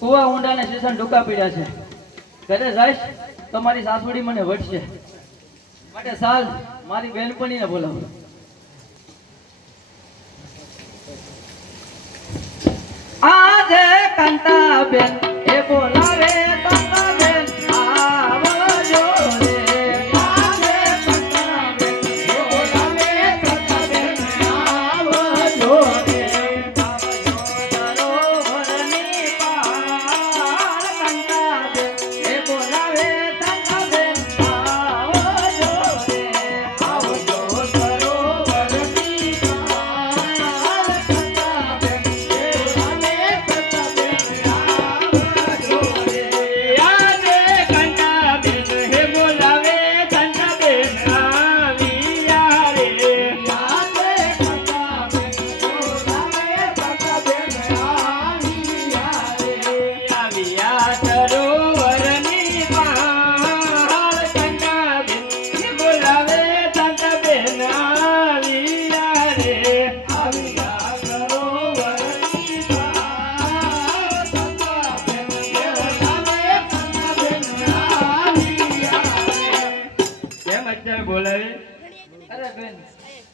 કુવા ઊંડા ને શેષણ ઢોકા પીડ્યા છે. ઘરે જઈશ તો મારી સાસુડી મને વટશે. માટે સાલ મારી બેનપણીને બોલાવો. આજે કંતા બેન એ બોલાવે કંતા બેન આવજો રે. આજે કંતા બેન બોલાવે કંતા બેન આવજો રે.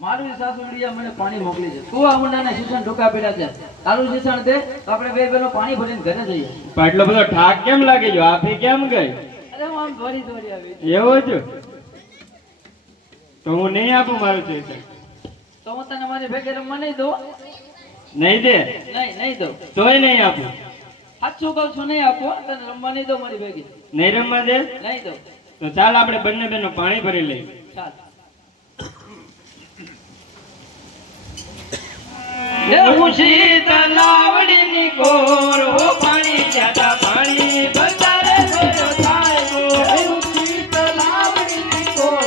મારું સાસુડિયા મને પાણી મોકલી છે. કુવા ઊંડાને શીશણ ઢોકા પીડા છે. તારું શીશણ દે તો આપણે બે બેનો પાણી ભરીને ઘરે જઈએ. પણ એટલો બધો ઠાક કેમ લાગે જો આપી કેમ ગઈ? અરે હું આમ દોરી દોરી આવી. એવો જ તો હું નહીં આપું મારું શીશણ. તો હું તને મારી ભેગે રમવા નહીં દઉં. નહીં દે? નહીં દઉં. તોય નહીં આપું. સાચું કહું છું, નહીં આપો. તને રમવા નહીં દઉં મારી ભેગે. નહીં રમવા દે? નહીં દઉં. તો ચાલ આપણે બંને બેનો પાણી ભરી લઈએ. ચાલ. એ ઊંચી તલાવડીની કોર હો પાણી જાતા પાણી બતારે જોયો સાહેબો ઊંચી તલાવડીની કોર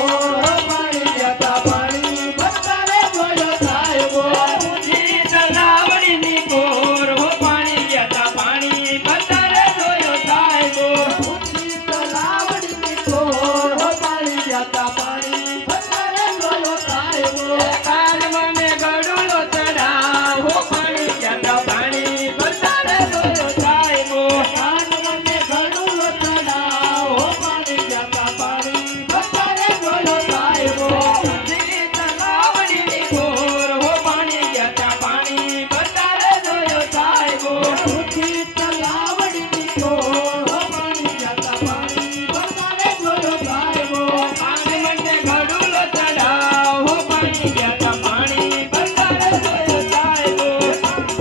પાણી જતા પાણી બતારે જોયો સાહેબો ઊંચી તલાવડીની કોર હો પાણી જાતા પાણી બતારે જોયો સાહેબો ઊંચી તલાવડીની કોર પાણી જતા પાણી બતારે જોયો સાહેબો કાન મને ગળુલો ચડાવ હો પાણી જાતા પાણી બતારે જોયો સાહેબો કાન મને ઘડુલો ચડાવ પાણી જતા પાણી બતારે જોયો સાહેબો ઊંચી તલાવડીની કોર હો પાણી જાતા પાણી બતારે જોયો સાહેબો ઊંચી તલાવડીની કોર પાણી જતા પાણી બતારે જોયો સાહેબો કાન મને ગળુલો ચડાવ હો પાણી જાતા પાણી બતારે જોયો સાહેબો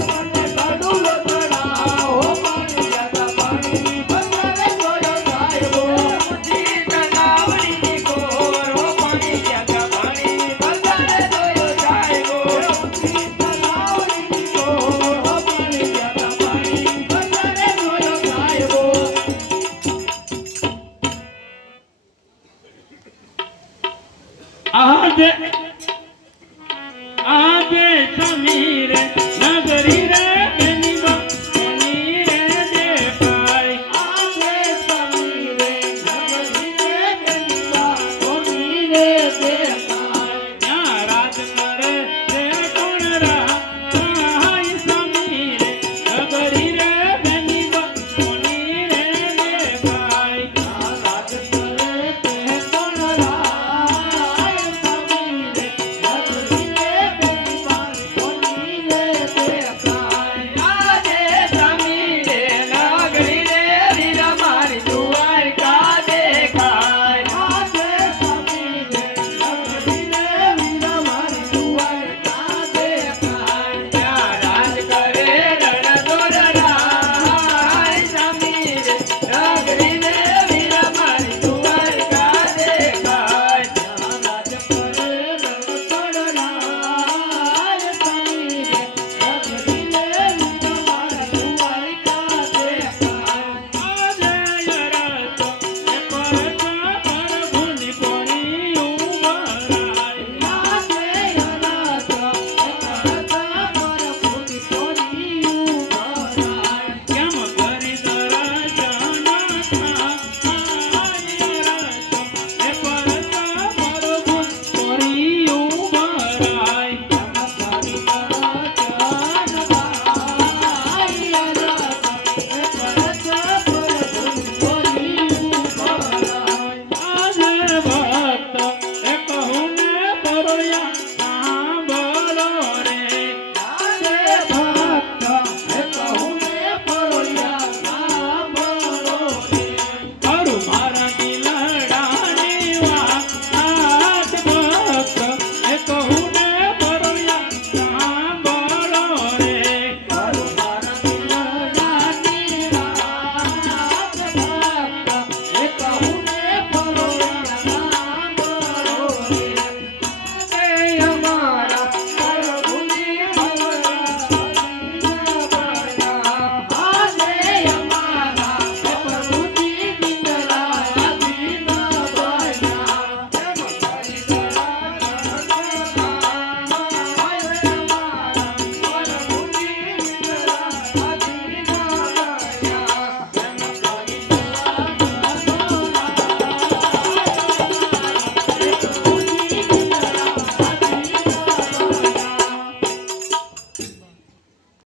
મને ઘડુલો ચડાવ પાણી જતા પાણી બતારે જોયો સાહેબો ઊંચી તલાવડીની કોર હો પાણી જાતા પાણી બતારે જોયો સાહેબો ઊંચી તલાવડીની કોર પાણી જતા પાણી બતારે જોયો સાહેબો આદે સમીર